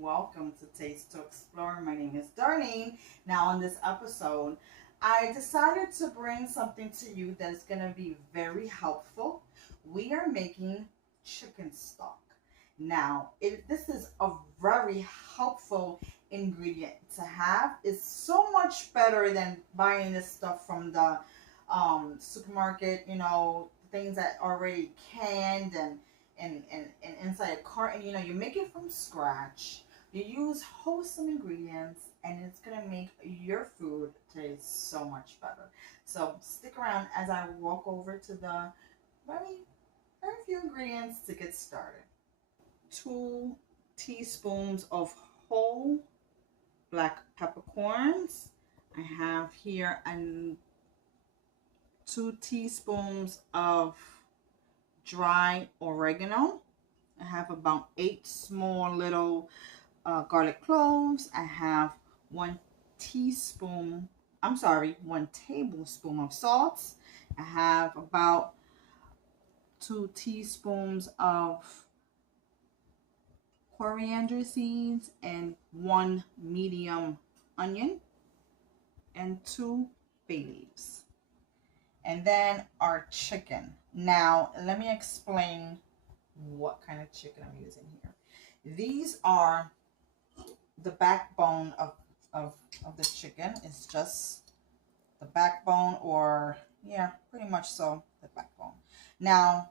welcome to Taste to Explore. My name is Darlene. Now, on this episode, I decided to bring something to you that's going to be very helpful. We are making chicken stock. Now, this is a very helpful ingredient to have. It's so much better than buying this stuff from the supermarket, things that are already canned and inside a carton. You make it from scratch. You use wholesome ingredients, and it's gonna make your food taste so much better. So stick around as I walk over to the very few ingredients to get started. 2 teaspoons of whole black peppercorns. I have here 2 teaspoons of dry oregano. I have about 8 small little garlic cloves. I have 1 tablespoon of salt. I have about 2 teaspoons of coriander seeds and 1 medium onion and 2 bay leaves. And then our chicken. Now, let me explain what kind of chicken I'm using here. These are the backbone of the chicken. It's just the backbone, or yeah, pretty much so, the backbone. Now,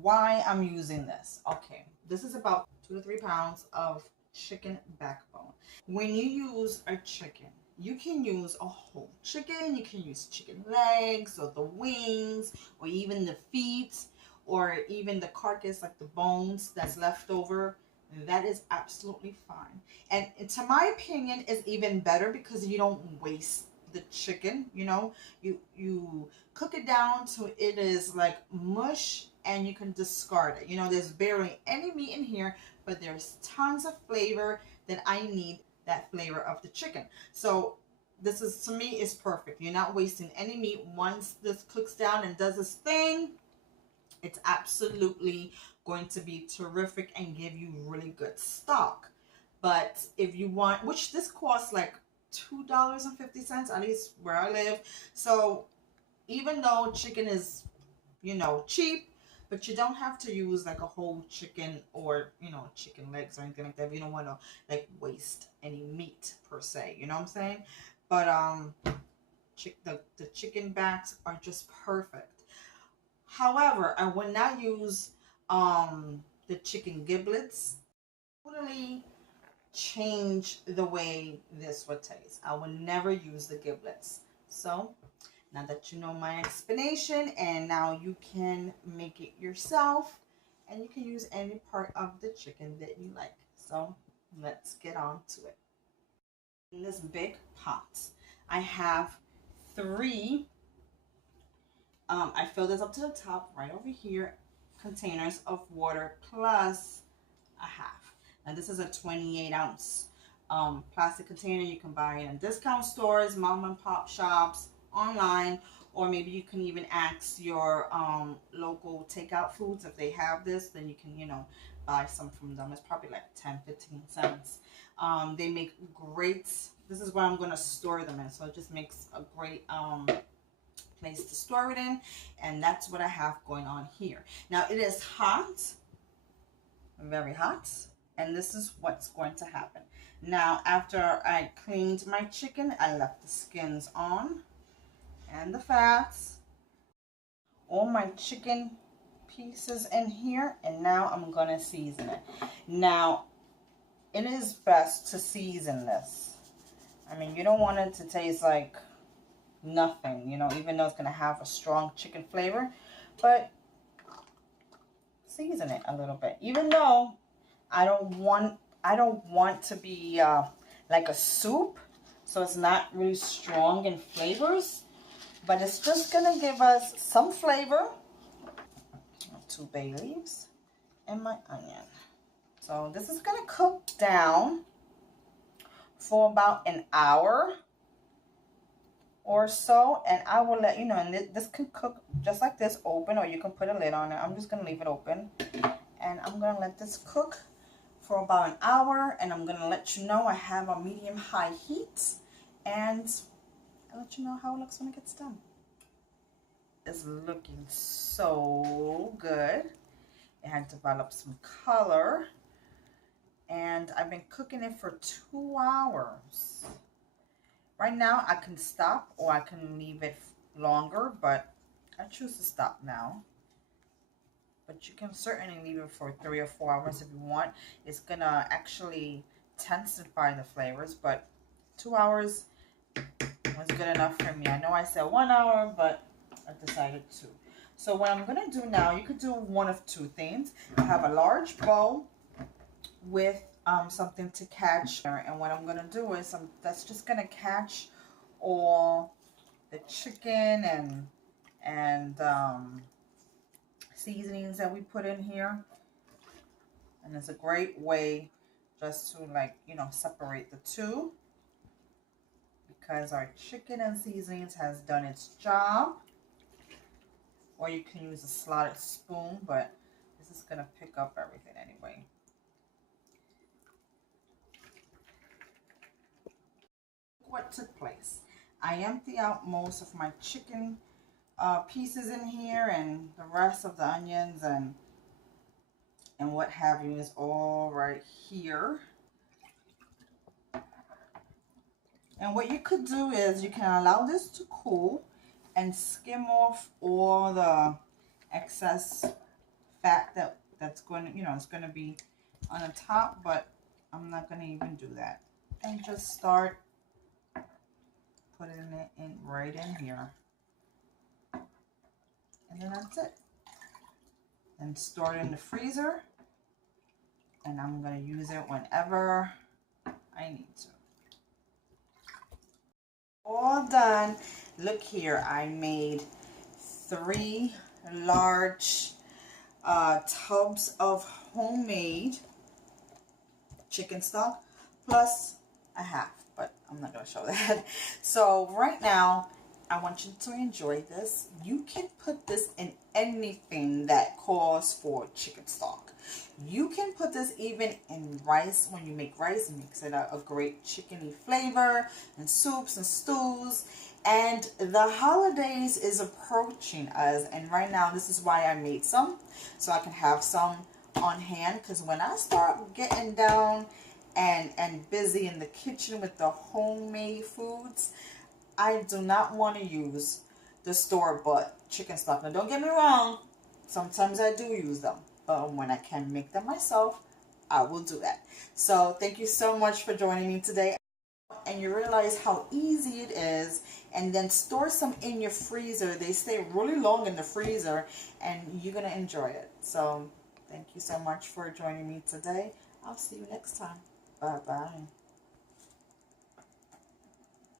why I'm using this? Okay, this is about 2 to 3 pounds of chicken backbone. When you use a chicken, you can use a whole chicken. You can use chicken legs or the wings or even the feet or even the carcass, like the bones that's left over. That is absolutely fine. And to my opinion, is even better because you don't waste the chicken. You cook it down to it is like mush, and you can discard it. There's barely any meat in here, but there's tons of flavor that I need, that flavor of the chicken. So this is, to me, is perfect. You're not wasting any meat. Once this cooks down and does its thing, it's absolutely going to be terrific and give you really good stock. But if you want, which this costs like $2.50, at least where I live. So even though chicken is, cheap, but you don't have to use like a whole chicken or, chicken legs or anything like that. If you don't want to like waste any meat per se, you know what I'm saying? But the chicken backs are just perfect. However, I would not use the chicken giblets. Totally change the way this would taste. I would never use the giblets. So now that you know my explanation, and now you can make it yourself, and you can use any part of the chicken that you like. So let's get on to it. In this big pot, I have 3, I filled this up to the top right over here, containers of water plus a half. Now this is a 28-ounce plastic container. You can buy it in discount stores, mom and pop shops, online, or maybe you can even ask your local takeout foods if they have this. Then you can buy some from them. It's probably like 10-15 cents. They make great, this is where I'm going to store them in, so it just makes a great place to store it in. And that's what I have going on here. Now it is hot, very hot, and this is what's going to happen. Now, after I cleaned my chicken, I left the skins on and the fats, all my chicken pieces in here, and now I'm gonna season it. Now, it is best to season this. I mean, you don't want it to taste like nothing, even though it's gonna have a strong chicken flavor, but season it a little bit. Even though I don't want to be like a soup, so it's not really strong in flavors, but it's just gonna give us some flavor. 2 bay leaves and my onion. So this is gonna cook down for about an hour or so, and I will let you know. And this can cook just like this, open, or you can put a lid on it. I'm just gonna leave it open, and I'm gonna let this cook for about an hour, and I'm gonna let you know I have a medium-high heat, and I'll let you know how it looks when it gets done. It's looking so good. It had developed some color, and I've been cooking it for 2 hours. Right now I can stop or I can leave it longer, but I choose to stop now. But you can certainly leave it for 3 or 4 hours if you want. It's gonna actually intensify the flavors, but 2 hours was good enough for me. I know I said 1 hour, but I decided 2. So what I'm gonna do now, you could do one of 2 things. I have a large bowl with something to catch, and what I'm gonna do is that's just gonna catch all the chicken and seasonings that we put in here, and it's a great way just to, like, you know, separate the two, because our chicken and seasonings has done its job. Or you can use a slotted spoon, but this is gonna pick up everything anyway. What took place? I empty out most of my chicken pieces in here, and the rest of the onions and what have you is all right here. And what you could do is you can allow this to cool and skim off all the excess fat that's going to, you know, it's going to be on the top, but I'm not going to even do that. And just start putting it in right in here. And then that's it. And store it in the freezer. And I'm going to use it whenever I need to. All done. Look here, I made 3 large tubs of homemade chicken stock, plus a half, but I'm not going to show that. So right now, I want you to enjoy this. You can put this in anything that calls for chicken stock. You can put this even in rice. When you make rice, it makes it a great chickeny flavor, and soups and stews. And the holidays is approaching us, and right now this is why I made some, so I can have some on hand, because when I start getting down and busy in the kitchen with the homemade foods, I do not want to use the store-bought chicken stock. Now don't get me wrong, sometimes I do use them, but when I can make them myself, I will do that. So thank you so much for joining me today. And you realize how easy it is, and then store some in your freezer. They stay really long in the freezer, and you're gonna enjoy it. So thank you so much for joining me today. I'll see you next time. Bye bye.